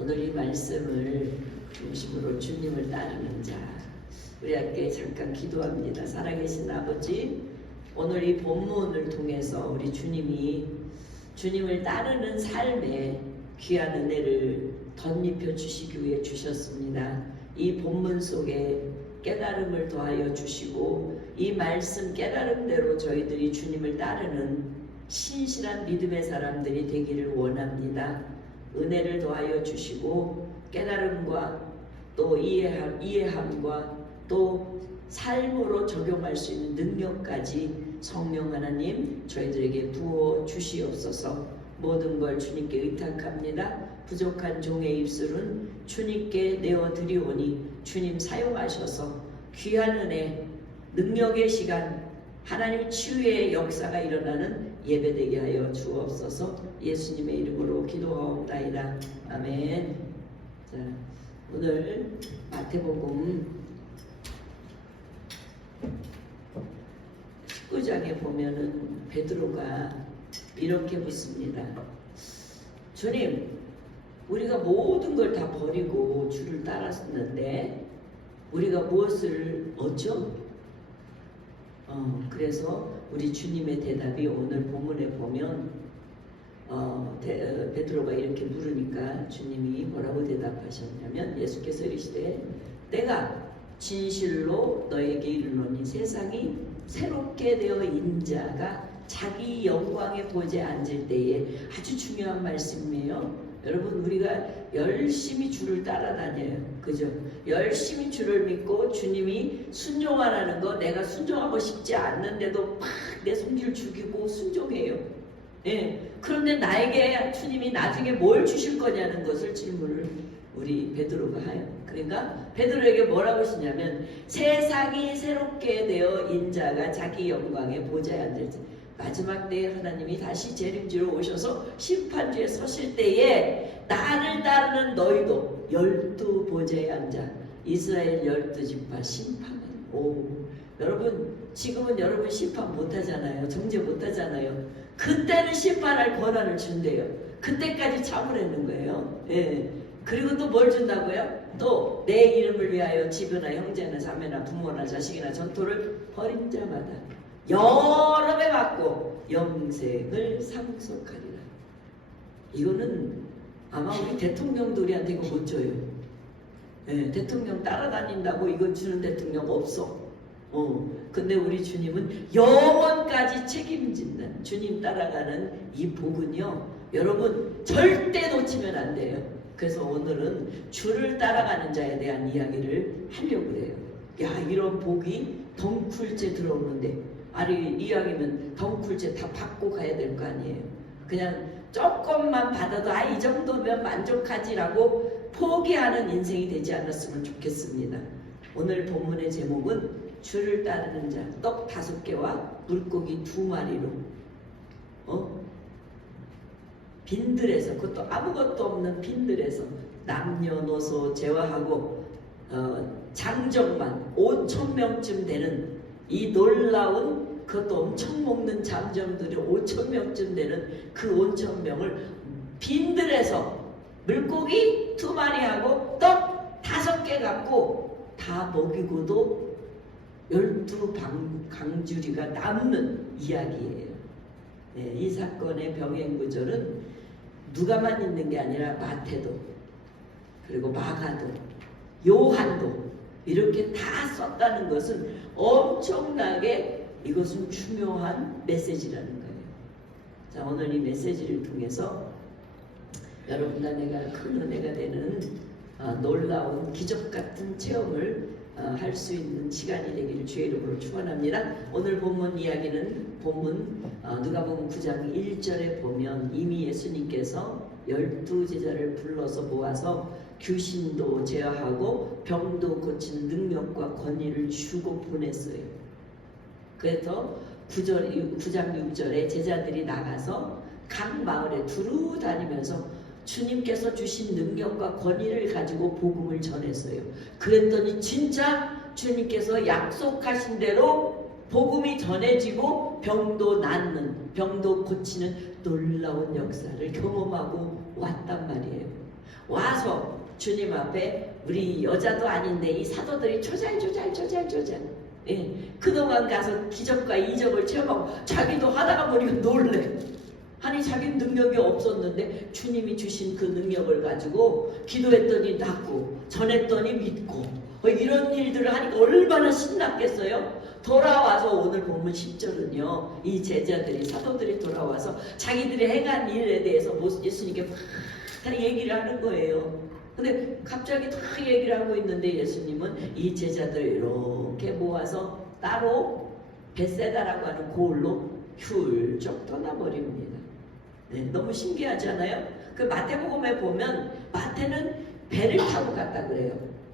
오늘 이 말씀을 중심으로 주님을 따르는 자, 우리 함께 잠깐 기도합니다. 살아계신 아버지, 오늘 이 본문을 통해서 우리 주님이 주님을 따르는 삶에 귀한 은혜를 덧입혀 주시기 위해 주셨습니다. 이 본문 속에 깨달음을 더하여 주시고 이 말씀 깨달음대로 저희들이 주님을 따르는 신실한 믿음의 사람들이 되기를 원합니다. 은혜를 더하여 주시고 깨달음과 또 이해함과 또 삶으로 적용할 수 있는 능력까지 성령 하나님 저희들에게 부어 주시옵소서. 모든 걸 주님께 의탁합니다. 부족한 종의 입술은 주님께 내어드리오니 주님 사용하셔서 귀한 은혜, 능력의 시간, 하나님 치유의 역사가 일어나는 예배되게 하여 주옵소서. 예수님의 이름으로 기도하옵나이다. 아멘. 자, 오늘 마태복음 19장에 보면은 베드로가 이렇게 묻습니다. 주님, 우리가 모든 걸 다 버리고 주를 따랐는데 우리가 무엇을 얻죠? 그래서 우리 주님의 대답이 오늘 본문에 보면 베드로가 이렇게 물으니까 주님이 뭐라고 대답하셨냐면 예수께서 이르시되 내가 진실로 너에게 이르노니 세상이 새롭게 되어 인자가 자기 영광의 보좌에 앉을 때에 아주 중요한 말씀이에요. 여러분, 우리가 열심히 주를 따라다녀요. 그죠? 열심히 주를 믿고 주님이 순종하라는 거 내가 순종하고 싶지 않는데도 막 내 손길 죽이고 순종해요. 예. 그런데 나에게 주님이 나중에 뭘 주실 거냐는 것을 질문을 우리 베드로가 해요. 그러니까 베드로에게 뭐라고 하시냐면 세상이 새롭게 되어 인자가 자기 영광의 보좌에 앉을 때 마지막 때에 하나님이 다시 재림지로 오셔서 심판주에 서실 때에 나를 따르는 너희도 12 보좌에 앉아 이스라엘 12지파 심판은 여러분, 지금은 여러분 심판 못하잖아요. 정죄 못하잖아요. 그때는 심판할 권한을 준대요. 그때까지 참으라는 거예요. 예. 그리고 또 뭘 준다고요? 또 내 이름을 위하여 집이나 형제나 자매나 부모나 자식이나 전토를 벌인 자마다 여러 배 받고 영생을 상속하리라. 이거는 아마 우리 대통령도 우리한테 이거 못 줘요. 예, 대통령 따라다닌다고 이거 주는 대통령 없어. 근데 우리 주님은 영원까지 책임진다는 주님 따라가는 이 복은요, 여러분 절대 놓치면 안 돼요. 그래서 오늘은 주를 따라가는 자에 대한 이야기를 하려고 그래요. 야, 이런 복이 덩쿨째 들어오는데 아니 이왕이면 덩쿨째 다 받고 가야 될 거 아니에요. 그냥 조금만 받아도 이 정도면 만족하지라고 포기하는 인생이 되지 않았으면 좋겠습니다. 오늘 본문의 제목은 주를 따르는 자, 떡 5개와 물고기 2마리로 빈들에서, 그것도 아무것도 없는 빈들에서 남녀노소 제외하고 장정만 5,000명쯤 되는 이 놀라운, 그것도 엄청 먹는 장정들이 5,000명쯤 되는 그 5,000명을 빈들에서 물고기 2마리하고 떡 5개 갖고 다 먹이고도 12 강주리가 남는 이야기예요. 네, 이 사건의 병행 구절은 누가만 있는 게 아니라 마태도, 그리고 마가도, 요한도 이렇게 다 썼다는 것은 엄청나게 이것은 중요한 메시지라는 거예요. 자, 오늘 이 메시지를 통해서 여러분과 내가 큰 은혜가 되는 놀라운 기적 같은 체험을 할 수 있는 시간이 되기를 주의 이름으로 축원합니다. 오늘 본문 이야기는 누가복음 9장 1절에 보면 이미 예수님께서 12제자를 불러서 모아서 귀신도 제어하고 병도 고치는 능력과 권위를 주고 보냈어요. 그래서 9장 6절에 제자들이 나가서 각 마을에 두루 다니면서 주님께서 주신 능력과 권위를 가지고 복음을 전했어요. 그랬더니 진짜 주님께서 약속하신 대로 복음이 전해지고 병도 낫는, 병도 고치는 놀라운 역사를 경험하고 왔단 말이에요. 와서 주님 앞에 우리 여자도 아닌데 이 사도들이 조잘조잘 예, 그동안 가서 기적과 이적을 체험하고 자기도 하다가 보니까 놀래. 아니 자기 능력이 없었는데 주님이 주신 그 능력을 가지고 기도했더니 낫고 전했더니 믿고 이런 일들을 하니까 얼마나 신났겠어요. 돌아와서 오늘 본문 10절은요 이 제자들이 사도들이 돌아와서 자기들이 행한 일에 대해서 예수님께 다 얘기를 하는 거예요. 근데 갑자기 다 얘기를 하고 있는데 예수님은 이 제자들을 이렇게 모아서 따로 벳세다라고 하는 고을로 훌쩍 떠나버립니다. 네, 너무 신기하잖아요. 그 마태복음에 보면 마태는 배를 타고 갔다 그래요.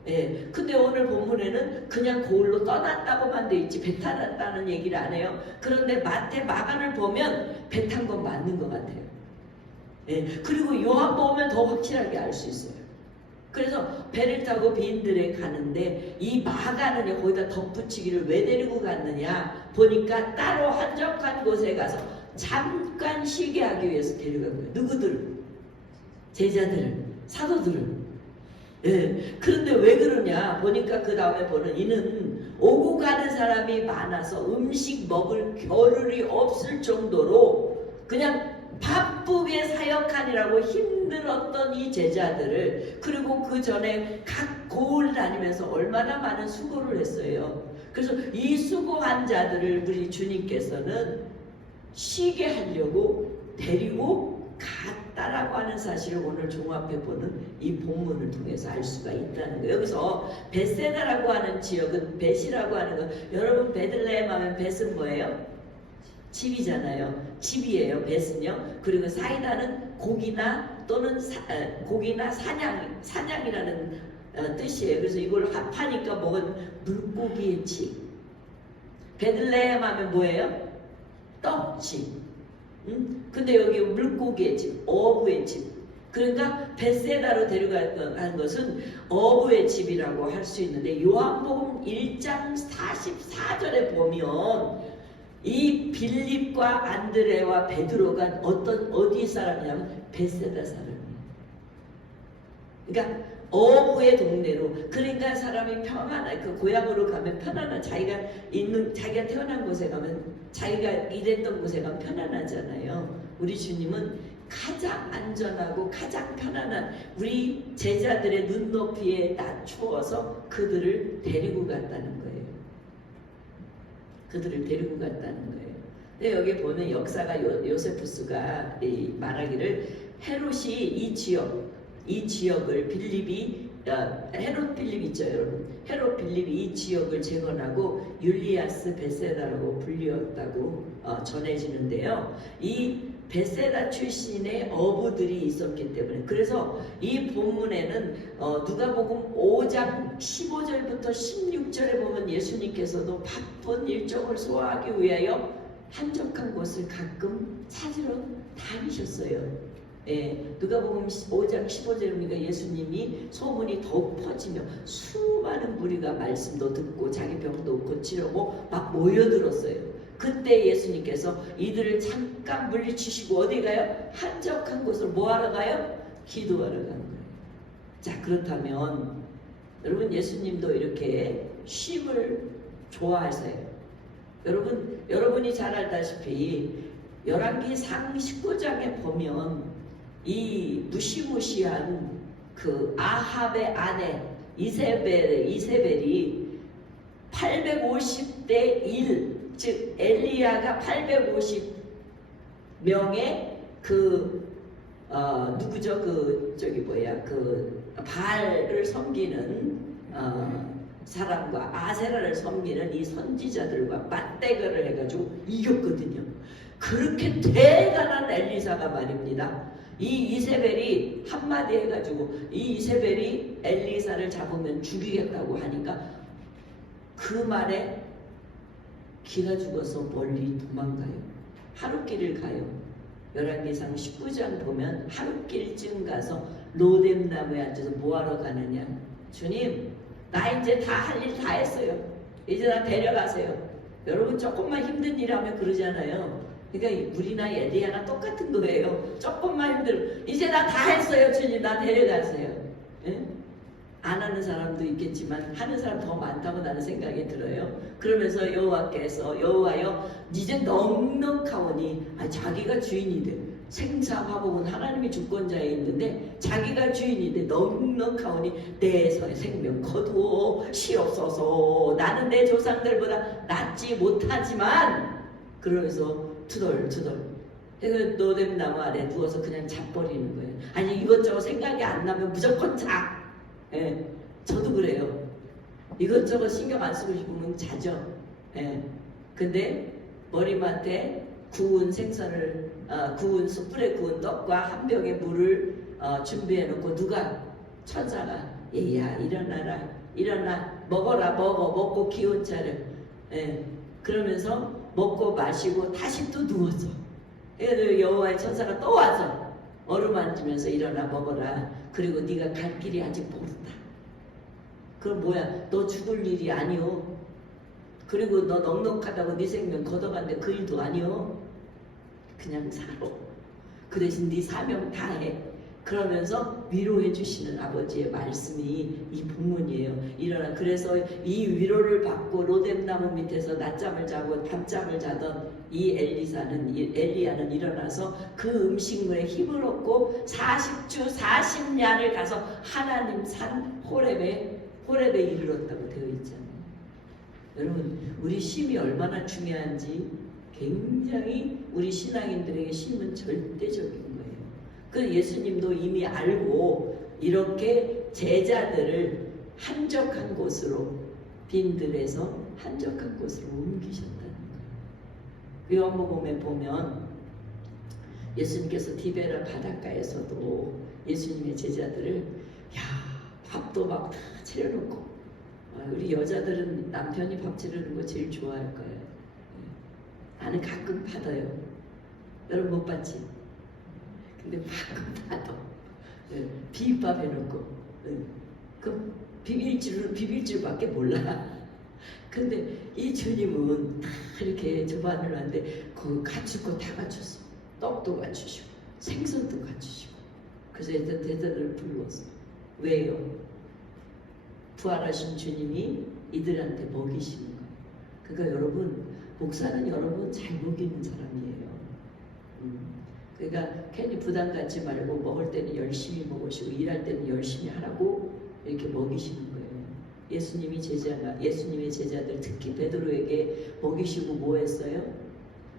예, 근데 오늘 본문에는 그냥 고을로 떠났다고만 돼 있지 배 타났다는 얘기를 안 해요. 그런데 마태 마가를 보면 배 탄 건 맞는 것 같아요. 예, 그리고 요한복음은 더 확실하게 알 수 있어요. 그래서 배를 타고 빈들에 가는데 이 마가는 거기다 덧붙이기를 왜 데리고 갔느냐 보니까 따로 한적한 곳에 가서 잠깐 쉬게 하기 위해서 데려간 거예요. 누구들을? 제자들을, 사도들을. 예, 그런데 왜 그러냐 보니까 그 다음에 보는 이는 오고 가는 사람이 많아서 음식 먹을 겨를이 없을 정도로 그냥 바쁘게 사역하느라고 힘들었던 이 제자들을 그리고 그 전에 각 고을 다니면서 얼마나 많은 수고를 했어요. 그래서 이 수고한 자들을 우리 주님께서는 쉬게 하려고 데리고 갔다라고 하는 사실을 오늘 종합해보는 이 본문을 통해서 알 수가 있다는 거예요. 여기서 벳세다라고 하는 지역은 벳이라고 하는 거 여러분 베들레헴 하면 벳은 뭐예요? 집이잖아요. 집이에요. 벳은요. 그리고 사이다는 고기나 또는 고기나 사냥이라는 뜻이에요. 그래서 이걸 합하니까 먹은 물고기의 집. 베들레헴 하면 뭐예요? 떡집. 근데 여기 물고기의 집, 어부의 집. 그러니까 벳세다로 데려간 것은 어부의 집이라고 할 수 있는데 요한복음 1장 44절에 보면 이 빌립과 안드레와 베드로가 어디 사람이냐면 벳세다 사람이에요. 그러니까 어부의 동네로 그러니까 사람이 평안한 그 고향으로 가면 편안한 자기가 태어난 곳에 가면 자기가 일했던 곳에 가면 편안하잖아요. 우리 주님은 가장 안전하고 가장 편안한 우리 제자들의 눈높이에 낮추어서 그들을 데리고 갔다는 거예요. 그들을 데리고 갔다는 거예요. 근데 여기 보면 역사가 요세푸스가 말하기를 헤롯이 이 지역을 빌립이 헤롯 빌립 있죠 여러분. 헤롯 빌립이 이 지역을 재건하고 율리아스 벳세다라고 불리었다고 전해지는데요. 이 벳세다 출신의 어부들이 있었기 때문에 그래서 이 본문에는 누가복음 5장 15절부터 16절에 보면 예수님께서도 바쁜 일정을 소화하기 위하여 한적한 곳을 가끔 찾으러 다니셨어요. 예, 누가복음 5장 15절입니다. 예수님이 소문이 더욱 퍼지며 수많은 무리가 말씀도 듣고 자기 병도 고치려고 막 모여들었어요. 그때 예수님께서 이들을 잠깐 물리치시고 어디 가요? 한적한 곳을 뭐하러 가요? 기도하러 가는 거예요. 자, 그렇다면 여러분 예수님도 이렇게 쉼을 좋아하세요. 여러분이 잘 알다시피 열왕기상 19장에 보면 이 무시무시한 그 아합의 아내 이세벨이 850대 1 즉 엘리야가 850명의 누구죠? 바알을 섬기는 사람과 아세라를 섬기는 이 선지자들과 맞대결을 해가지고 이겼거든요. 그렇게 대단한 엘리사가 말입니다. 이 이세벨이 한마디 해가지고 이 이세벨이 엘리사를 잡으면 죽이겠다고 하니까 그 말에 기가 죽어서 멀리 도망가요. 하룻길을 가요. 열왕기상 19장 보면 하룻길쯤 가서 로뎀나무에 앉아서 뭐하러 가느냐. 주님, 나 이제 다 할 일 다 했어요. 이제 나 데려가세요. 여러분 조금만 힘든 일 하면 그러잖아요. 그러니까 우리나 엘리야나 똑같은 거예요. 조금만 힘들어. 이제 나 다 했어요. 주님 나 데려가세요. 예? 안 하는 사람도 있겠지만 하는 사람 더 많다고 나는 생각이 들어요. 그러면서 여호와께서 여호와여 이제 넉넉하오니 자기가 주인이 돼. 생사화복은 하나님이 주권자에 있는데 자기가 주인이 돼. 넉넉하오니 내 생명 거두어 시옵소서. 나는 내 조상들보다 낫지 못하지만 그러면서 투덜투덜 노뎀 나무 아래 누워서 그냥 자버리는 거예요. 아니 이것저것 생각이 안 나면 무조건 자. 예, 저도 그래요. 이것저것 신경 안 쓰고 싶으면 자죠. 예, 근데 머리맡에 구운 생선을 구운 숯불에 구운 떡과 한 병의 물을 준비해 놓고 누가 천사가 얘야 일어나라 일어나 먹어라 먹고 기운 차려. 예, 그러면서 먹고 마시고 다시 또 누워서 여호와의 천사가 또 와서 어루만지면서 일어나 먹어라. 그리고 네가 갈 길이 아직 모른다. 그럼 뭐야? 너 죽을 일이 아니오. 그리고 너 넉넉하다고 네 생명 걷어간데 그 일도 아니오. 그냥 살아. 그 대신 네 사명 다해. 그러면서 위로해 주시는 아버지의 말씀이 이 본문이에요. 일어나. 그래서 이 위로를 받고 로뎀나무 밑에서 낮잠을 자고 밤잠을 자던 이 엘리야는 일어나서 그 음식물에 힘을 얻고 40주 40야를 가서 하나님 산 호렙에 이르렀다고 되어 있잖아요. 여러분 우리 쉼이 얼마나 중요한지 굉장히 우리 신앙인들에게 쉼은 절대적인 거예요. 그 예수님도 이미 알고 이렇게 제자들을 한적한 곳으로 빈들에서 한적한 곳으로 옮기셨다는 거예요. 요한복음에 보면 예수님께서 디베라 바닷가에서도 예수님의 제자들을 밥도 막 다 차려놓고 우리 여자들은 남편이 밥 차려놓는 거 제일 좋아할 거예요. 나는 가끔 받아요. 여러분 못 받지? 근데 가끔 받아. 비빔밥 해놓고 그 비빌 줄밖에 몰라. 근데 이 주님은 다 이렇게 저반을 하는데 그 갖출 거 다 갖췄어. 떡도 갖추시고 생선도 갖추시고. 그래서 대자들을 불렀어. 왜요? 부활하신 주님이 이들한테 먹이시는 거예요. 그러니까 여러분 목사는 여러분 잘 먹이는 사람이에요. 그러니까 괜히 부담 갖지 말고 먹을 때는 열심히 먹으시고 일할 때는 열심히 하라고 이렇게 먹이시는 거예요. 예수님의 제자들 특히 베드로에게 먹이시고 뭐 했어요?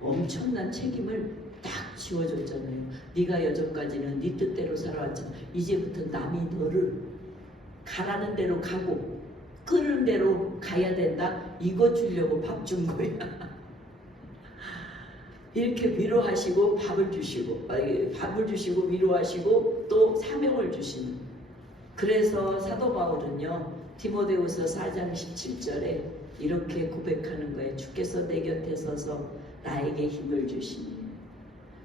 엄청난 책임을 딱 지워줬잖아요. 네가 여전까지는 네 뜻대로 살아왔잖아. 이제부터 남이 너를 가라는 대로 가고 끄는 대로 가야 된다. 이거 주려고 밥 준 거야. 이렇게 위로하시고 밥을 주시고 위로하시고 또 사명을 주시는. 그래서 사도 바울은요 디모데후서 4장 17절에 이렇게 고백하는 거예요. 주께서 내 곁에 서서 나에게 힘을 주시니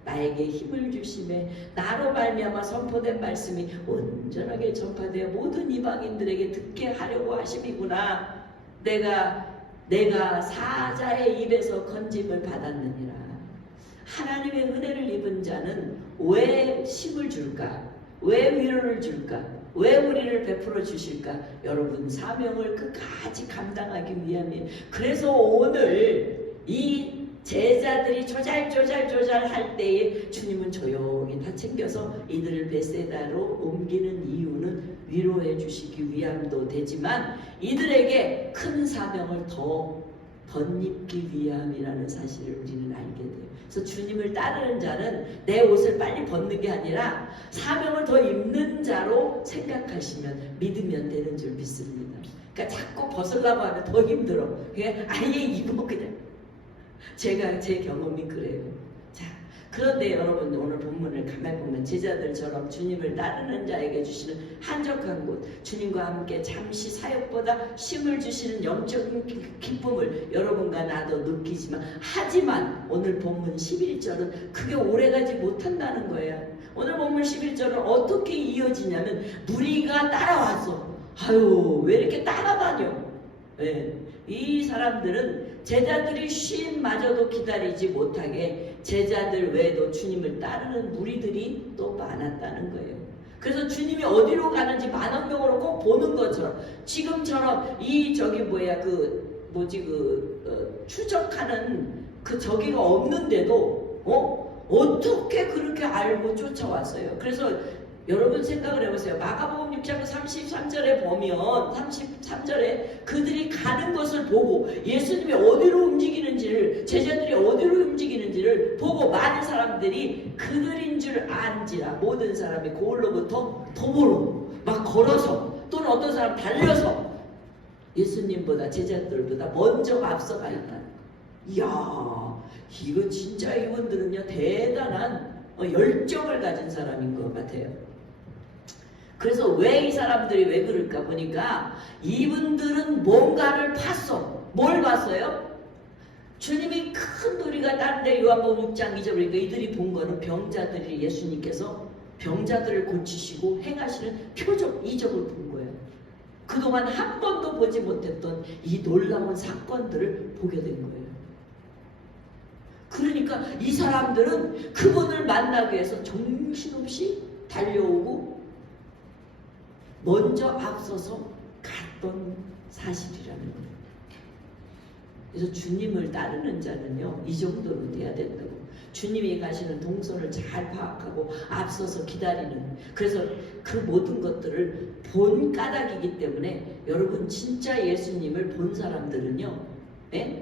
나에게 힘을 주심에 나로 말미암아 선포된 말씀이 온전하게 전파되어 모든 이방인들에게 듣게 하려고 하심이구나. 내가 사자의 입에서 건짐을 받았느니라. 하나님의 은혜를 입은 자는 왜 힘을 줄까? 왜 위로를 줄까? 왜 우리를 베풀어 주실까? 여러분 사명을 끝까지 감당하기 위함이에요. 그래서 오늘 이 제자들이 조잘 할 때에 주님은 조용히 다 챙겨서 이들을 베세다로 옮기는 이유는 위로해 주시기 위함도 되지만 이들에게 큰 사명을 더 덧입기 위함이라는 사실을 우리는 알게 돼요. 그래서 주님을 따르는 자는 내 옷을 빨리 벗는 게 아니라 사명을 더 입는 자로 생각하시면 믿으면 되는 줄 믿습니다. 그러니까 자꾸 벗으려고 하면 더 힘들어. 그냥 아예 입어 그냥. 제 경험이 그래요. 자, 그런데 여러분 오늘 본문을 가만히 보면 제자들처럼 주님을 따르는 자에게 주시는 한적한 곳, 주님과 함께 잠시 사역보다 힘을 주시는 영적인 기쁨을 여러분과 나도 느끼지만 하지만 오늘 본문 11절은 그게 오래가지 못한다는 거예요. 오늘 본문 11절은 어떻게 이어지냐면 무리가 따라와서 아유 왜 이렇게 따라다녀? 네. 이 사람들은 제자들이 쉼마저도 기다리지 못하게 제자들 외에도 주님을 따르는 무리들이 또 많았다는 거예요. 그래서 주님이 어디로 가는지 만원경으로 꼭 보는 것처럼 지금처럼 이 추적하는 그 저기가 없는데도 어떻게 그렇게 알고 쫓아왔어요. 그래서 여러분 생각을 해보세요. 마가복음 6장 33절에 보면 33절에 그들이 가는 것을 보고 예수님이 어디로 움직이는지를 제자들이 어디로 움직이는지를 보고 많은 사람들이 그들인 줄 안지라 모든 사람이 그걸로부터 도보로 막 걸어서 또는 어떤 사람 달려서 예수님보다 제자들보다 먼저 앞서가 있다. 이야 이거 진짜 이분들은요 대단한 열정을 가진 사람인 것 같아요. 그래서 왜 이 사람들이 왜 그럴까 보니까 이분들은 뭔가를 봤어. 뭘 봤어요? 주님이 큰 놀이가 다른데 요한복음 6장 2절 그러니까 이들이 본 거는 병자들이 예수님께서 병자들을 고치시고 행하시는 표적 이적을 본 거예요. 그동안 한 번도 보지 못했던 이 놀라운 사건들을 보게 된 거예요. 그러니까 이 사람들은 그분을 만나기 위해서 정신없이 달려오고 먼저 앞서서 갔던 사실이라는 거예요. 그래서 주님을 따르는 자는요 이 정도로 돼야 된다고. 주님이 가시는 동선을 잘 파악하고 앞서서 기다리는, 그래서 그 모든 것들을 본 까닭이기 때문에 여러분 진짜 예수님을 본 사람들은요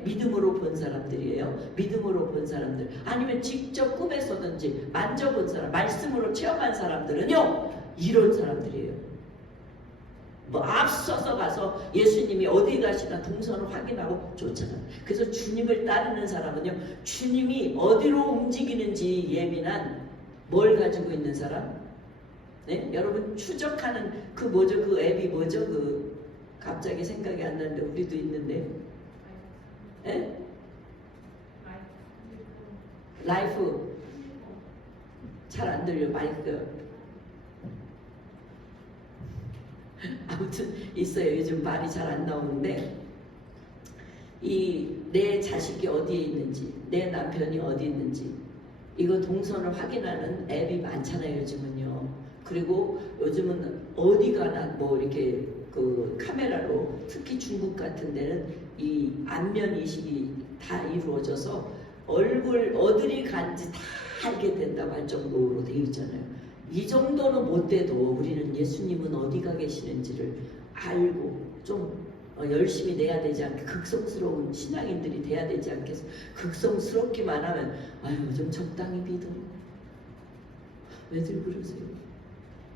믿음으로 본 사람들이에요. 믿음으로 본 사람들 아니면 직접 꿈에서든지 만져본 사람 말씀으로 체험한 사람들은요 이런 사람들이에요. 뭐 앞서서 가서 예수님이 어디 가시나 동선을 확인하고 쫓아가요. 그래서 주님을 따르는 사람은요 주님이 어디로 움직이는지 예민한 뭘 가지고 있는 사람? 네? 여러분 추적하는 그 앱이 뭐죠? 갑자기 생각이 안 나는데 우리도 있는데 네? 라이프 잘 안 들려 마이크 아무튼 있어요. 요즘 말이 잘 안 나오는데 내 자식이 어디에 있는지 내 남편이 어디 있는지 이거 동선을 확인하는 앱이 많잖아요 요즘은요. 그리고 요즘은 어디 가나 뭐 이렇게 그 카메라로 특히 중국 같은 데는 이 안면 인식이 다 이루어져서 얼굴 어디를 간지 다 알게 된다고 할 정도로 되어 있잖아요. 이 정도는 못 돼도 우리는 예수님은 어디가 계시는지를 알고 좀 열심히 내야 되지 않게 극성스러운 신앙인들이 돼야 되지 않겠어. 극성스럽기만 하면 아유 좀 적당히 믿어. 왜들 그러세요?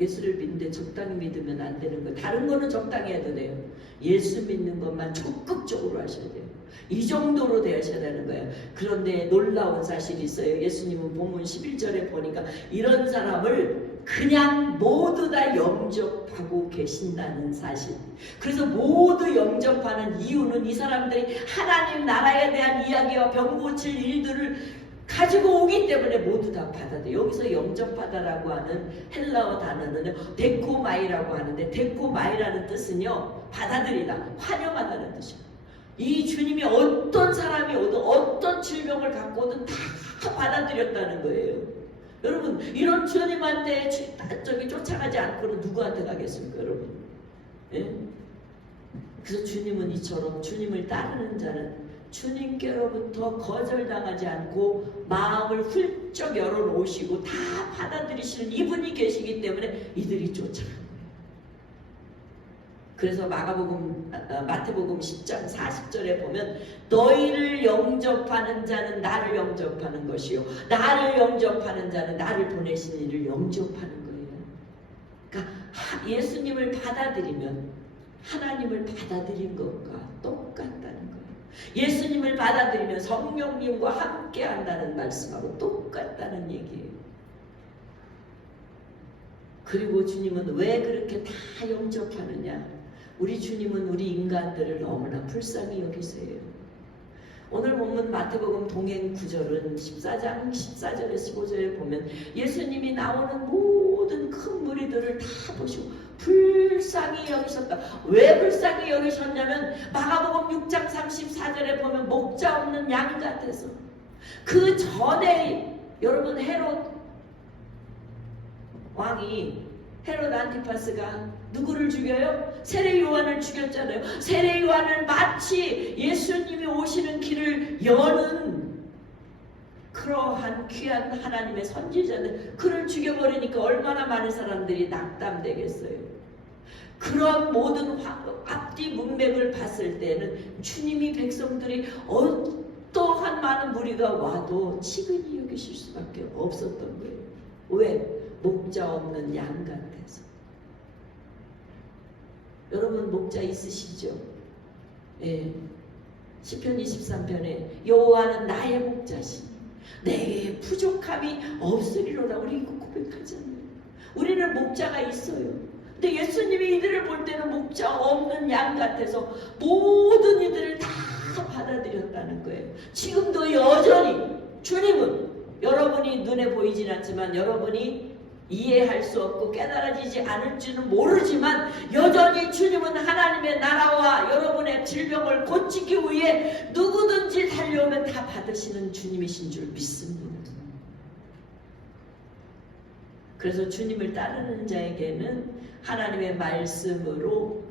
예수를 믿는데 적당히 믿으면 안 되는 거예요. 다른 거는 적당히 해도 돼요. 예수 믿는 것만 적극적으로 하셔야 돼요. 이 정도로 되셔야 되는 거예요. 그런데 놀라운 사실이 있어요. 예수님은 본문 11절에 보니까 이런 사람을 그냥 모두 다 영접하고 계신다는 사실. 그래서 모두 영접하는 이유는 이 사람들이 하나님 나라에 대한 이야기와 병 고칠 일들을 가지고 오기 때문에 모두 다 받아들여요. 여기서 영접하다라고 하는 헬라어 단어는 데코마이라고 하는데 데코마이라는 뜻은요 받아들이다, 환영하다는 뜻이에요. 이 주님이 어떤 사람이 오든 어떤 질병을 갖고 오든 다 받아들였다는 거예요. 여러분 이런 주님한테 쫓아가지 않고는 누구한테 가겠습니까 여러분? 예? 그래서 주님은 이처럼 주님을 따르는 자는 주님께로부터 거절당하지 않고 마음을 훌쩍 열어놓으시고 다 받아들이시는 이분이 계시기 때문에 이들이 쫓아갑니다. 그래서 마태복음 10장 40절에 보면 너희를 영접하는 자는 나를 영접하는 것이요 나를 영접하는 자는 나를 보내신 이를 영접하는 거예요. 그러니까 예수님을 받아들이면 하나님을 받아들인 것과 똑같다는 거예요. 예수님을 받아들이면 성령님과 함께 한다는 말씀하고 똑같다는 얘기예요. 그리고 주님은 왜 그렇게 다 영접하느냐? 우리 주님은 우리 인간들을 너무나 불쌍히 여기세요. 오늘 본문 마태복음 동행 9절은 14장 14절에 15절에 보면 예수님이 나오는 모든 큰 무리들을 다 보시고 불쌍히 여기셨다. 왜 불쌍히 여기셨냐면 마가복음 6장 34절에 보면 목자 없는 양 같아서. 그 전에 여러분 헤롯 왕이, 헤롯 안티파스가 누구를 죽여요? 세례 요한을 죽였잖아요. 세례 요한을 마치 예수님이 오시는 길을 여는 그러한 귀한 하나님의 선지자들, 그를 죽여버리니까 얼마나 많은 사람들이 낙담되겠어요. 그런 모든 앞뒤 문맥을 봤을 때는 주님이 백성들이 어떠한 많은 무리가 와도 치근히 여기실 수밖에 없었던 거예요. 왜? 목자 없는 양 같아서. 여러분 목자 있으시죠? 예. 시편 23편에 여호와는 나의 목자시니 내게 부족함이 없으리로다. 우리 이거 고백하잖아요. 우리는 목자가 있어요. 근데 예수님이 이들을 볼 때는 목자 없는 양 같아서 모든 이들을 다 받아들였다는 거예요. 지금도 여전히 주님은 여러분이 눈에 보이진 않지만, 여러분이 이해할 수 없고 깨달아지지 않을지는 모르지만, 여전히 주님은 하나님의 나라와 여러분의 질병을 고치기 위해 누구든지 달려오면 다 받으시는 주님이신 줄 믿습니다. 그래서 주님을 따르는 자에게는 하나님의 말씀으로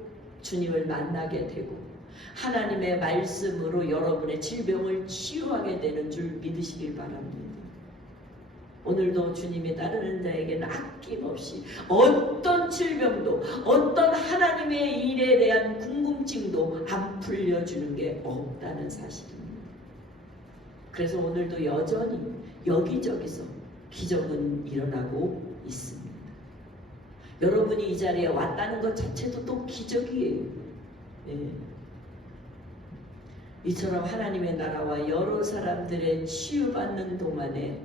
주님을 만나게 되고, 하나님의 말씀으로 여러분의 질병을 치유하게 되는 줄 믿으시길 바랍니다. 오늘도 주님이 따르는 자에게는 아낌없이 어떤 질병도, 어떤 하나님의 일에 대한 궁금증도 안 풀려주는 게 없다는 사실입니다. 그래서 오늘도 여전히 여기저기서 기적은 일어나고 있습니다. 여러분이 이 자리에 왔다는 것 자체도 또 기적이에요. 네. 이처럼 하나님의 나라와 여러 사람들의 치유받는 동안에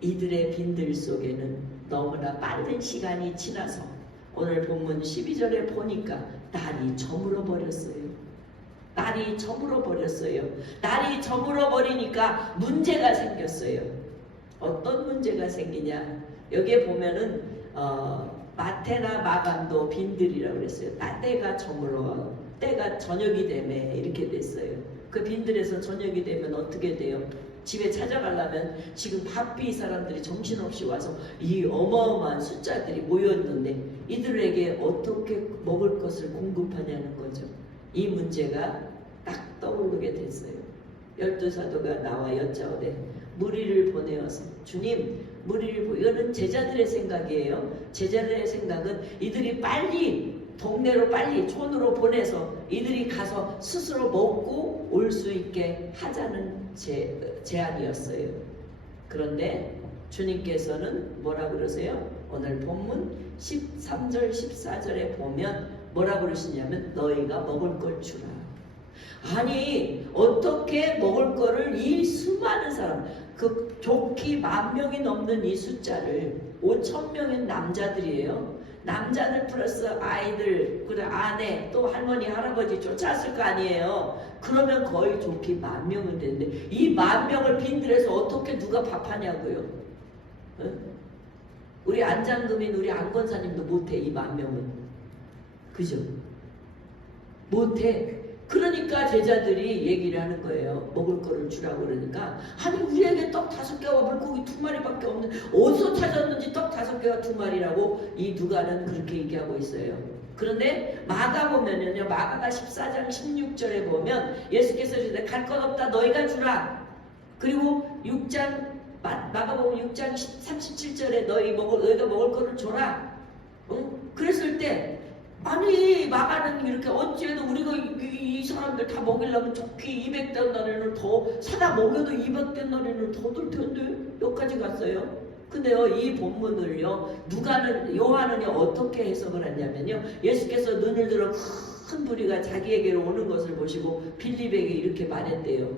이들의 빈들 속에는 너무나 빠른 시간이 지나서 오늘 본문 12절에 보니까 날이 저물어 버렸어요. 날이 저물어 버렸어요. 날이 저물어 버리니까 문제가 생겼어요. 어떤 문제가 생기냐? 여기에 보면은 마태나 마감도 빈들이라고 그랬어요. 때가 저물어, 때가 저녁이 되매 이렇게 됐어요. 그 빈들에서 저녁이 되면 어떻게 돼요? 집에 찾아가려면 지금 바삐 사람들이 정신없이 와서 이 어마어마한 숫자들이 모였는데 이들에게 어떻게 먹을 것을 공급하냐는 거죠. 이 문제가 딱 떠오르게 됐어요. 12사도가 나와 여짜오되 무리를 보내어서, 주님 무리를 이거는 제자들의 생각이에요. 제자들의 생각은 이들이 빨리 동네로 빨리 촌으로 보내서 이들이 가서 스스로 먹고 올 수 있게 하자는 제안이었어요. 그런데 주님께서는 뭐라 그러세요? 오늘 본문 13절 14절에 보면 뭐라 그러시냐면 너희가 먹을 걸 주라. 아니 어떻게 먹을 거를 이 수많은 사람, 그 좋기 10,000명이 넘는 이 숫자를 5,000명의 남자들이에요. 남자들 플러스 아이들, 그래 아내, 또 할머니, 할아버지 쫓아왔을 거 아니에요. 그러면 거의 좋기 10,000명은 되는데 이 10,000명을 빈들에서 어떻게 누가 밥하냐고요. 응? 우리 안장금인 우리 안권사님도 못해. 이 10,000명은. 그죠? 못해. 그러니까 제자들이 얘기를 하는 거예요. 먹을 거를 주라고 그러니까, 아니 우리에게 떡 5개와 물고기 2마리밖에 없는데 어디서 찾았는지 떡 5개와 2마리라고 이 누가는 그렇게 얘기하고 있어요. 그런데 마가 보면요, 마가가 14장 16절에 보면 예수께서 이르시되 갈 것 없다 너희가 주라. 그리고 6장 마가복음 6장 37절에 너희가 먹을 거를 줘라. 응? 그랬을 때 아니 마가는 이렇게 어찌해도 우리가 이 사람들 다 먹이려면 좋기 200데나리온을 더 사다 먹여도 200데나리온을 더 들 텐데 여기까지 갔어요. 근데요 이 본문을요 요한은요 어떻게 해석을 했냐면요, 예수께서 눈을 들어 큰 무리가 자기에게로 오는 것을 보시고 빌립에게 이렇게 말했대요.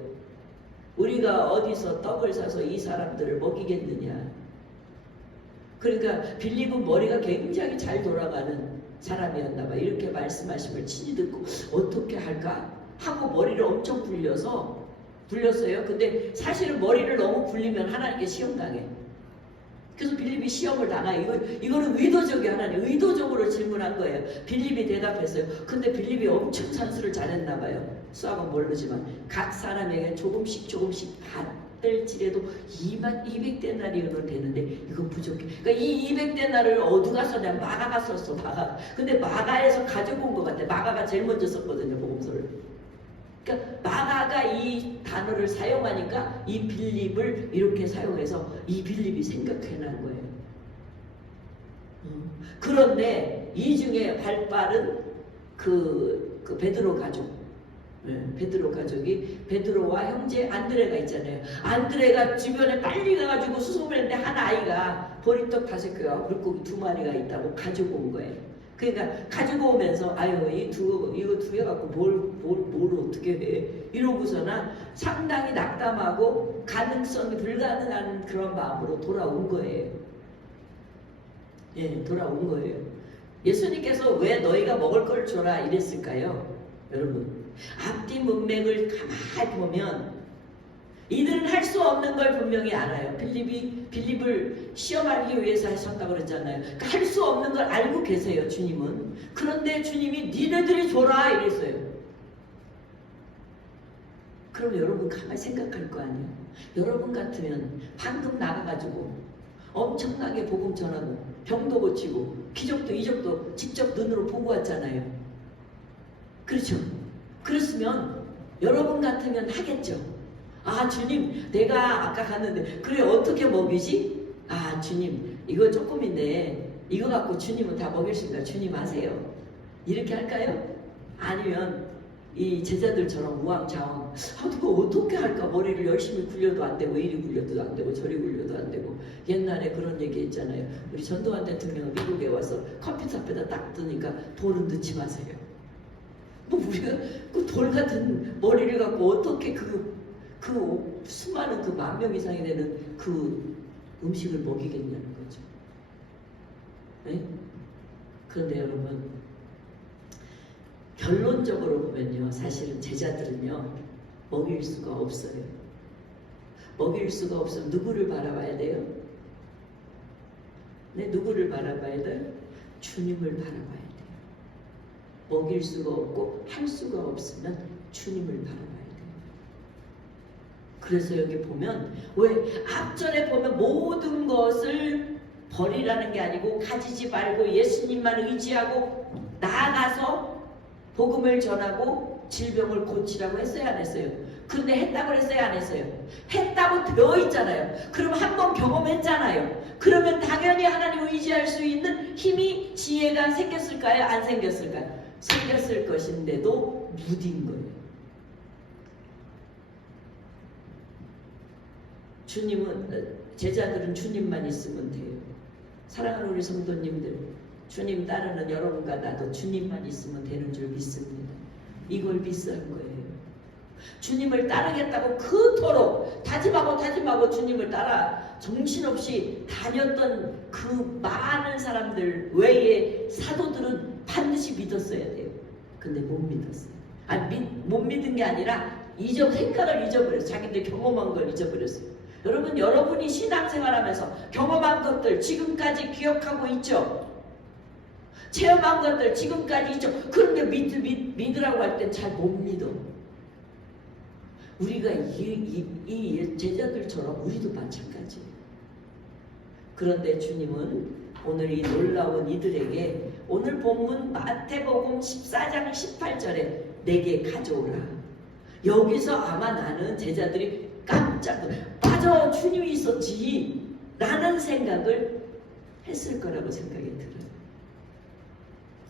우리가 어디서 떡을 사서 이 사람들을 먹이겠느냐. 그러니까 빌립은 머리가 굉장히 잘 돌아가는 사람이었나봐. 이렇게 말씀하심을 친히 듣고 어떻게 할까 하고 머리를 엄청 굴렸어요. 근데 사실은 머리를 너무 굴리면 하나님께 시험당해. 그래서 빌립이 시험을 당해요. 이거는 의도적이 하나님 의도적으로 질문한 거예요. 빌립이 대답했어요. 근데 빌립이 엄청 산수를 잘했나 봐요. 수학은 모르지만 각 사람에게 조금씩 받을지라도 200데나리온은 되는데 이건 부족해. 그러니까 이 200데나리온을 어디가 썼냐? 마가가 썼어. 마가. 근데 마가에서 가져온 것 같아. 마가가 제일 먼저 썼거든요. 복음서를. 그러니까 마가가 이 단어를 사용하니까 이 빌립을 이렇게 사용해서 이 빌립이 생각해낸 거예요. 그런데 이 중에 발빠른 그 베드로 가족, 베드로 가족이 베드로와 형제 안드레가 있잖아요. 안드레가 주변에 빨리 가가지고 수송을 했는데 한 아이가 보리떡 5개와 물고기 2마리가 있다고 가지고 온 거예요. 그러니까 가지고 오면서 아유 이거 두 개 갖고 뭘 어떻게 해 이러고서는 상당히 낙담하고 가능성이 불가능한 그런 마음으로 돌아온 거예요. 예, 돌아온 거예요. 예수님께서 왜 너희가 먹을 걸 줘라 이랬을까요? 여러분 앞뒤 문맥을 가만히 보면 이들은 할 수 없는 걸 분명히 알아요. 빌립을 시험하기 위해서 하셨다고 그랬잖아요. 그러니까 할 수 없는 걸 알고 계세요. 주님은. 그런데 주님이 니네들이 줘라 이랬어요. 그럼 여러분 가만히 생각할 거 아니에요. 여러분 같으면 방금 나가가지고 엄청나게 복음 전하고 병도 고치고 기적도 이적도 직접 눈으로 보고 왔잖아요. 그렇죠? 그랬으면 여러분 같으면 하겠죠. 아 주님 내가 아까 갔는데 그래 어떻게 먹이지? 아 주님 이거 조금인데 이거 갖고 주님은 다 먹일 수 있다. 주님 하세요. 이렇게 할까요? 아니면 이 제자들처럼 우왕좌왕 그거 어떻게 할까? 머리를 열심히 굴려도 안 되고 이리 굴려도 안 되고 저리 굴려도 안 되고 옛날에 그런 얘기 있잖아요. 우리 전두환 대통령 미국에 와서 컴퓨터 앞에다 딱 뜨니까 돌은 넣지 마세요. 뭐 우리가 그 돌 같은 머리를 갖고 어떻게 그 수많은 그 10,000명 이상이 되는 그 음식을 먹이겠냐는 거죠. 네? 그런데 여러분 결론적으로 보면요 사실은 제자들은요 먹일 수가 없어요. 먹일 수가 없으면 누구를 바라봐야 돼요? 네, 누구를 바라봐야 돼요? 주님을 바라봐야 돼요. 먹일 수가 없고 할 수가 없으면 주님을 바라봐야 돼요. 그래서 여기 보면 왜 앞절에 보면 모든 것을 버리라는 게 아니고 가지지 말고 예수님만 의지하고 나아가서 복음을 전하고 질병을 고치라고 했어요 안 했어요? 그런데 했다고 했어요 안 했어요? 했다고 되어 있잖아요. 그러면 한번 경험했잖아요. 그러면 당연히 하나님을 의지할 수 있는 힘이 지혜가 생겼을까요? 안 생겼을까요? 생겼을 것인데도 무딘 거예요. 주님은 제자들은 주님만 있으면 돼요. 사랑하는 우리 성도님들 주님 따르는 여러분과 나도 주님만 있으면 되는 줄 믿습니다. 이걸 믿으한 거예요. 주님을 따르겠다고 그토록 다짐하고 주님을 따라 정신없이 다녔던 그 많은 사람들 외에 사도들은 반드시 믿었어야 돼요. 근데 못 믿었어요. 못 믿은 게 아니라 생각을 잊어버렸어요. 자기들 경험한 걸 잊어버렸어요. 여러분, 여러분이 신앙생활하면서 경험한 것들 지금까지 기억하고 있죠? 체험한 것들 지금까지 있죠? 그런데 믿으라고 할 땐 잘 못 믿어. 우리가 이 제자들처럼 우리도 마찬가지예요. 그런데 주님은 오늘 이 놀라운 이들에게 오늘 본문 마태복음 14장 18절에 내게 가져오라. 여기서 아마 나는 제자들이 깜짝 맞아 주님이 있었지 라는 생각을 했을 거라고 생각이 들어요.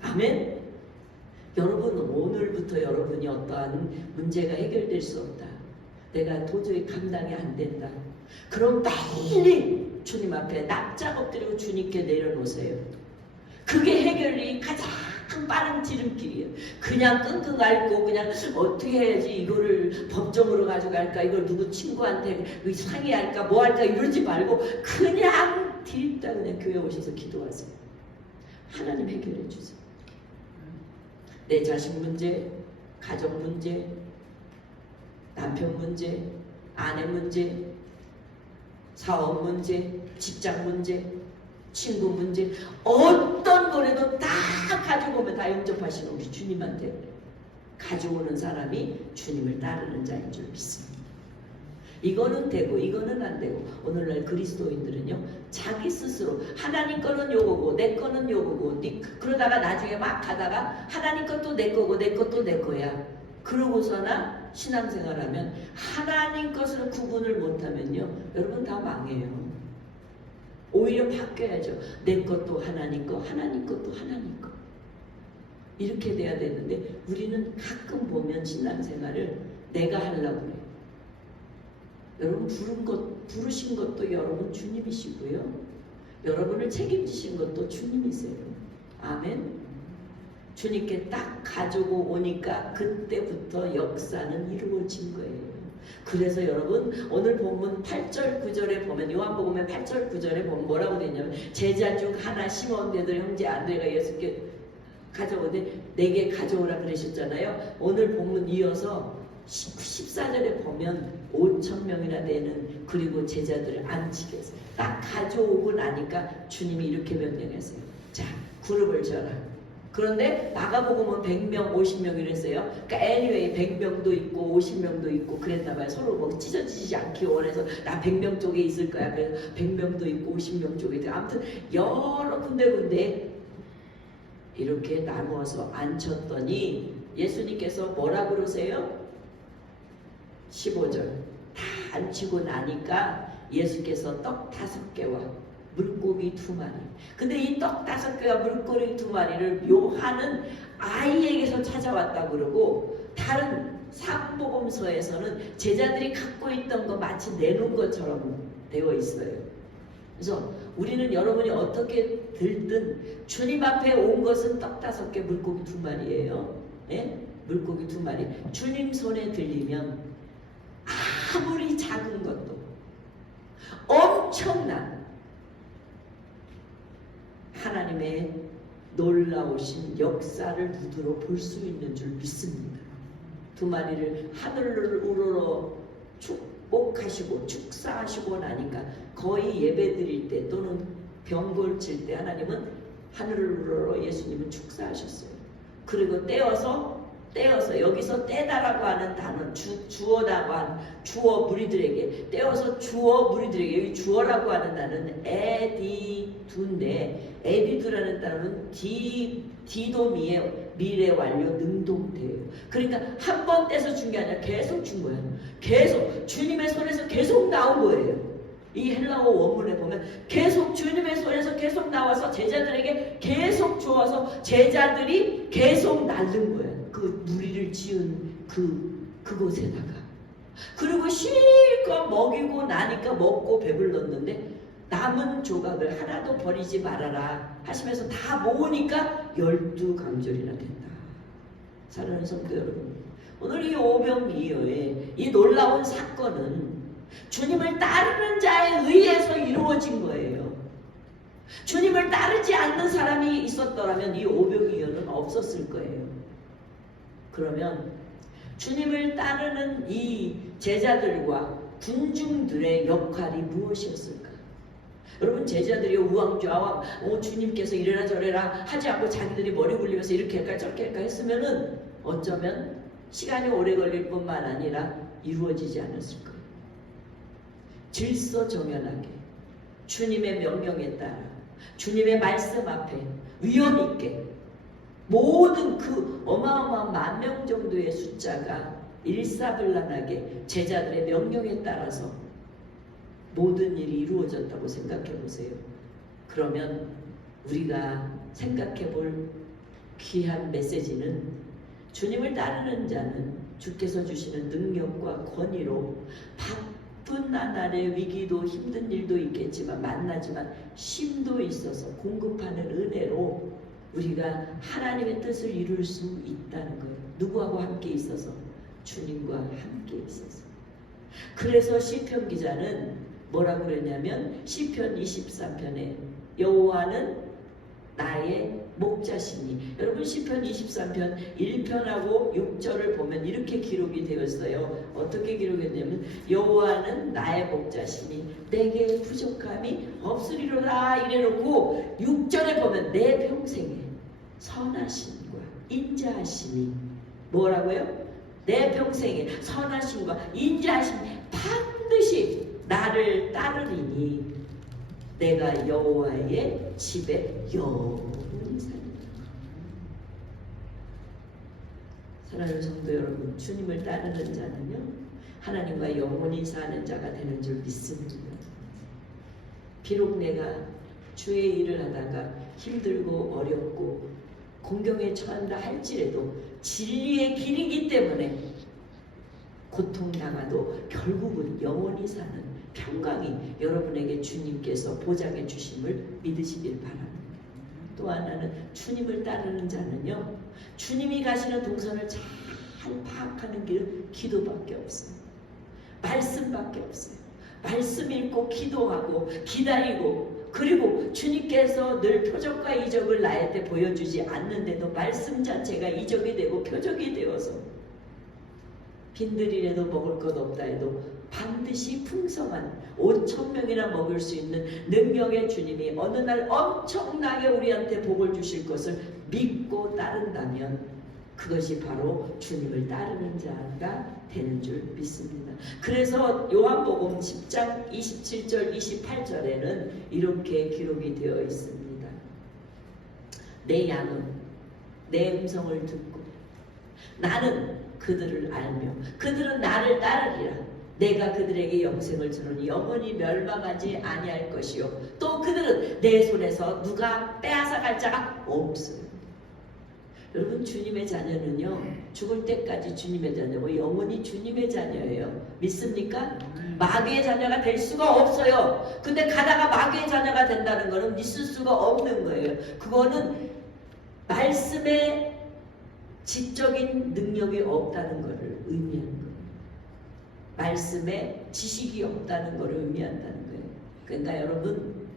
아멘. 여러분 오늘부터 여러분이 어떠한 문제가 해결될 수 없다. 내가 도저히 감당이 안 된다. 그럼 빨리 주님 앞에 납작 엎드리고 주님께 내려놓으세요. 그게 해결이 가장 빠른 지름길이에요. 그냥 끙끙 앓고 그냥 어떻게 해야지 이거를 법정으로 가져갈까 이걸 누구 친구한테 상의할까 뭐 할까 이러지 말고 그냥 뒤있다 그냥 교회 오셔서 기도하세요. 하나님 해결해 주세요. 내 자식 문제, 가정 문제, 남편 문제, 아내 문제, 사업 문제 직장 문제, 친구 문제, 어떤 거라도 다 가지고 오면 다 영접하시는 우리 주님한테 가져오는 사람이 주님을 따르는 자인 줄 믿습니다. 이거는 되고 이거는 안 되고. 오늘날 그리스도인들은요, 자기 스스로 하나님 거는 요거고 내 거는 요거고, 그러다가 나중에 막 가다가 하나님 것도 내 거고 내 것도 내 거야. 그러고서나 신앙생활하면 하나님 것을 구분을 못하면요, 여러분 다 망해요. 오히려 바뀌어야죠. 내 것도 하나님 거, 하나님 것도 하나님 거. 이렇게 돼야 되는데 우리는 가끔 보면 신앙생활을 내가 하려고 그래요. 여러분 부르신 것도 여러분 주님이시고요. 여러분을 책임지신 것도 주님이세요. 아멘. 주님께 딱 가지고 오니까 그때부터 역사는 이루어진 거예요. 그래서 여러분 오늘 본문 8절 9절에 보면, 요한복음의 8절 9절에 보면 뭐라고 되냐면, 제자 중 하나 시몬 베드로 형제 안드레가 6개 가져오되 4개 가져오라 그러셨잖아요. 오늘 본문 이어서 14절에 보면 5,000명이나 되는, 그리고 제자들을 안치겠어요. 딱 가져오고 나니까 주님이 이렇게 명령했어요. 자, 그룹을 져라. 그런데 마가복음은 100명, 50명이라 했어요. 그러니까 anyway 100명도 있고 50명도 있고 그랬나봐요. 서로 뭐 찢어지지 않기 원해서 나 100명 쪽에 있을 거야. 그래서 100명도 있고 50명 쪽에 있고, 아무튼 여러 군데 이렇게 나누어서 앉혔더니 예수님께서 뭐라 그러세요? 15절 다 앉히고 나니까 예수께서 떡 5개와 물고기 2마리. 근데 이 떡 5개와 물고기 2마리를 요한은 아이에게서 찾아왔다 그러고, 다른 사복음서에서는 제자들이 갖고 있던 거 마치 내놓은 것처럼 되어 있어요. 그래서 우리는 여러분이 어떻게 들든 주님 앞에 온 것은 떡 5개, 물고기 2마리예요. 예? 물고기 2마리. 주님 손에 들리면 아무리 작은 것도 엄청난 하나님의 놀라우신 역사를 눈으로 볼 수 있는 줄 믿습니다. 2마리를 하늘을 우러러 축복하시고 축사하시고 나니까 거의 예배 드릴 때 또는 병골 칠 때 하나님은 하늘을 우러러 예수님은 축사하셨어요. 그리고 떼어서 여기서 떼다라고 하는 단어, 주어라고 한 주어 무리들에게 떼어서 주어 무리들에게, 여기 주어라고 하는 단어는 에디두인데, 에디두라는 단어는 디도미의 미래 완료 능동태예요. 그러니까 한 번 떼서 준 게 아니라 계속 준 거예요. 계속 주님의 손에서 계속 나온 거예요. 이 헬라어 원문에 보면 계속 주님의 손에서 계속 나와서 제자들에게 계속 주어서 제자들이 계속 날른 거예요. 그 무리를 지은 그곳에다가. 그리고 실컷 먹이고 나니까 먹고 배불렀는데 남은 조각을 하나도 버리지 말아라 하시면서 다 모으니까 12강절이나 된다. 사랑하는 성도 여러분, 오늘 이 오병이어의 이 놀라운 사건은 주님을 따르는 자에 의해서 이루어진 거예요. 주님을 따르지 않는 사람이 있었더라면 이 오병이어는 없었을 거예요. 그러면 주님을 따르는 이 제자들과 군중들의 역할이 무엇이었을까? 여러분, 제자들이 우왕좌왕 주님께서 이래라 저래라 하지 않고 자기들이 머리 굴리면서 이렇게 할까 저렇게 할까 했으면은 어쩌면 시간이 오래 걸릴 뿐만 아니라 이루어지지 않았을 거예요. 질서정연하게 주님의 명령에 따라 주님의 말씀 앞에 위엄 있게 모든 그 어마어마한 10,000명 정도의 숫자가 일사불란하게 제자들의 명령에 따라서 모든 일이 이루어졌다고 생각해 보세요. 그러면 우리가 생각해 볼 귀한 메시지는, 주님을 따르는 자는 주께서 주시는 능력과 권위로 바쁜 나날의 위기도 힘든 일도 있겠지만 만나지만 쉼도 있어서 공급하는 은혜로 우리가 하나님의 뜻을 이룰 수 있다는 거예요. 누구하고 함께 있어서? 주님과 함께 있어서. 그래서 시편 기자는 뭐라고 그랬냐면, 시편 23편에 여호와는 나의 목자시니, 여러분 여러분 시편 23편 1편하고 6절을 보면 이렇게 기록이 되었어요. 어떻게 기록했냐면 여호와는 나의 목자시니 내게 부족함이 없으리로다 이래놓고 6절에 보면 내 평생에 선하심과 인자하심이 뭐라고요? 내 평생에 선하심과 인자하심이 반드시 나를 따르리니 내가 여호와의 집에 영원히 살리라. 사랑하는 성도 여러분, 주님을 따르는 자는요 하나님과 영원히 사는 자가 되는 줄 믿습니다. 비록 내가 주의 일을 하다가 힘들고 어렵고 공경에 처한다 할지라도 진리의 길이기 때문에 고통당하도 결국은 영원히 사는 평강이 여러분에게 주님께서 보장해 주심을 믿으시길 바랍니다. 또 하나는 주님을 따르는 자는요 주님이 가시는 동선을 잘 파악하는 길은 기도밖에 없어요. 말씀밖에 없어요. 말씀 읽고 기도하고 기다리고 그리고 주님께서 늘 표적과 이적을 나한테 보여주지 않는데도 말씀 자체가 이적이 되고 표적이 되어서 빈들이라도 먹을 것 없다 해도 반드시 풍성한 5,000명이나 먹을 수 있는 능력의 주님이 어느 날 엄청나게 우리한테 복을 주실 것을 믿고 따른다면 그것이 바로 주님을 따르는 자가 되는 줄 믿습니다. 그래서 요한복음 10장 27절 28절에는 이렇게 기록이 되어 있습니다. 내 양은 내 음성을 듣고 나는 그들을 알며 그들은 나를 따르리라. 내가 그들에게 영생을 주노니 영원히 멸망하지 아니할 것이요 또 그들은 내 손에서 누가 빼앗아 갈 자가 없어요. 여러분 주님의 자녀는요 죽을 때까지 주님의 자녀고 영원히 주님의 자녀예요. 믿습니까? 마귀의 자녀가 될 수가 없어요. 근데 가다가 마귀의 자녀가 된다는 것은 있을 수가 없는 거예요. 그거는 말씀의 지적인 능력이 없다는 것을 의미하는 거예요. 말씀에 지식이 없다는 것을 의미한다는 거예요. 그러니까 여러분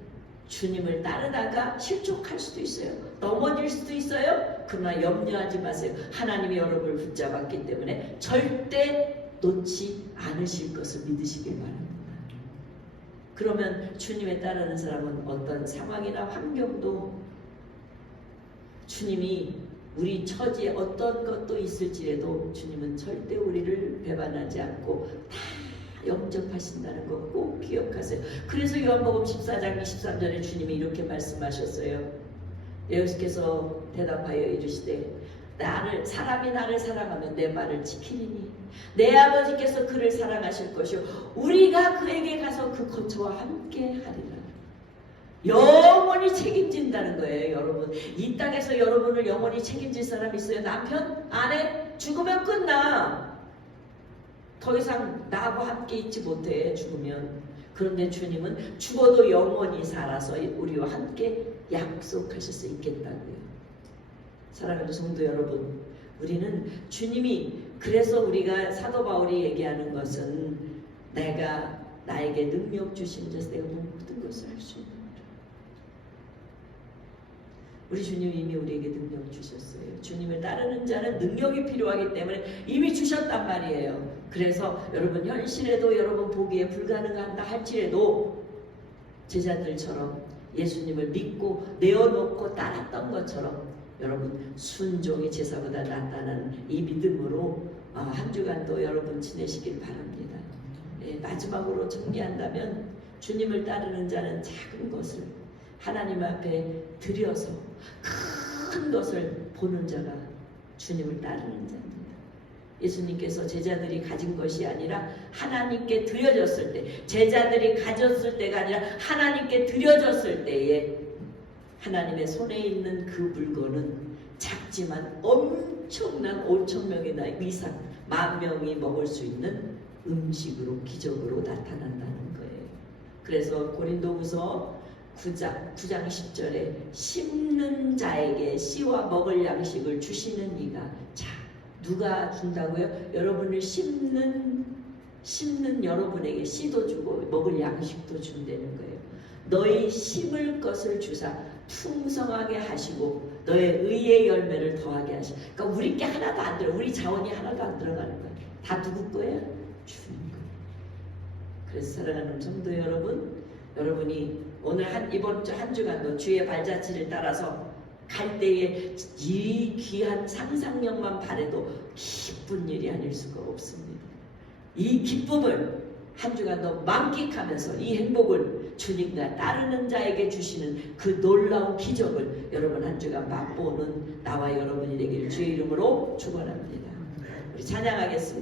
주님을 따르다가 실족할 수도 있어요. 넘어질 수도 있어요. 그러나 염려하지 마세요. 하나님이 여러분을 붙잡았기 때문에 절대 놓지 않으실 것을 믿으시길 바랍니다. 그러면 주님에 따르는 사람은 어떤 상황이나 환경도 주님이 우리 처지에 어떤 것도 있을지라도 주님은 절대 우리를 배반하지 않고 다 영접하신다는 거 꼭 기억하세요. 그래서 요한복음 14장 23절에 주님이 이렇게 말씀하셨어요. 예수께서 대답하여 이르시되 사람이 나를 사랑하면 내 말을 지키리니 내 아버지께서 그를 사랑하실 것이요 우리가 그에게 가서 그 거처와 함께 하리라. 영원히 책임진다는 거예요. 여러분 이 땅에서 여러분을 영원히 책임질 사람 있어요? 남편? 아내? 죽으면 끝나. 더 이상 나하고 함께 있지 못해 죽으면. 그런데 주님은 죽어도 영원히 살아서 우리와 함께 약속하실 수 있겠다고요. 사랑하는 성도 여러분, 우리는 주님이 그래서 우리가 사도 바울이 얘기하는 것은 내가 나에게 능력 주신 자서 내가 모든 것을 할 수 있는 우리 주님이 이미 우리에게 능력 주셨어요. 주님을 따르는 자는 능력이 필요하기 때문에 이미 주셨단 말이에요. 그래서 여러분 현실에도 여러분 보기에 불가능한다 할지라도 제자들처럼 예수님을 믿고 내어놓고 따랐던 것처럼 여러분 순종이 제사보다 낫다는 이 믿음으로 한 주간도 여러분 지내시길 바랍니다. 마지막으로 정리한다면 주님을 따르는 자는 작은 것을 하나님 앞에 드려서 큰 것을 보는 자가 주님을 따르는 자입니다. 예수님께서 제자들이 가진 것이 아니라 하나님께 드려졌을 때, 제자들이 가졌을 때가 아니라 하나님께 드려졌을 때에 하나님의 손에 있는 그 물건은 작지만 엄청난 5,000명이나 이상 10,000명이 먹을 수 있는 음식으로 기적으로 나타난다는 거예요. 그래서 고린도후서 9장 10절에 심는 자에게 씨와 먹을 양식을 주시는 이가 자 누가 준다고요? 여러분을 심는 여러분에게 씨도 주고 먹을 양식도 준다는 거예요. 너희 심을 것을 주사 풍성하게 하시고 너의 의의 열매를 더하게 하시. 그러니까 우리 게 하나도 안 들어. 우리 자원이 하나도 안 들어가는 거야. 다 누구 거야? 주님 거야. 그래서 사랑하는 성도 여러분, 여러분이 오늘 이번 주 한 주간도 주의 발자취를 따라서 갈 때에 이 귀한 상상력만 바래도 기쁜 일이 아닐 수가 없습니다. 이 기쁨을 한 주간도 만끽하면서 이 행복을 주님과 따르는 자에게 주시는 그 놀라운 기적을 여러분 한 주간 맛보는 나와 여러분이 되기를 주의 이름으로 축원합니다. 우리 찬양하겠습니다.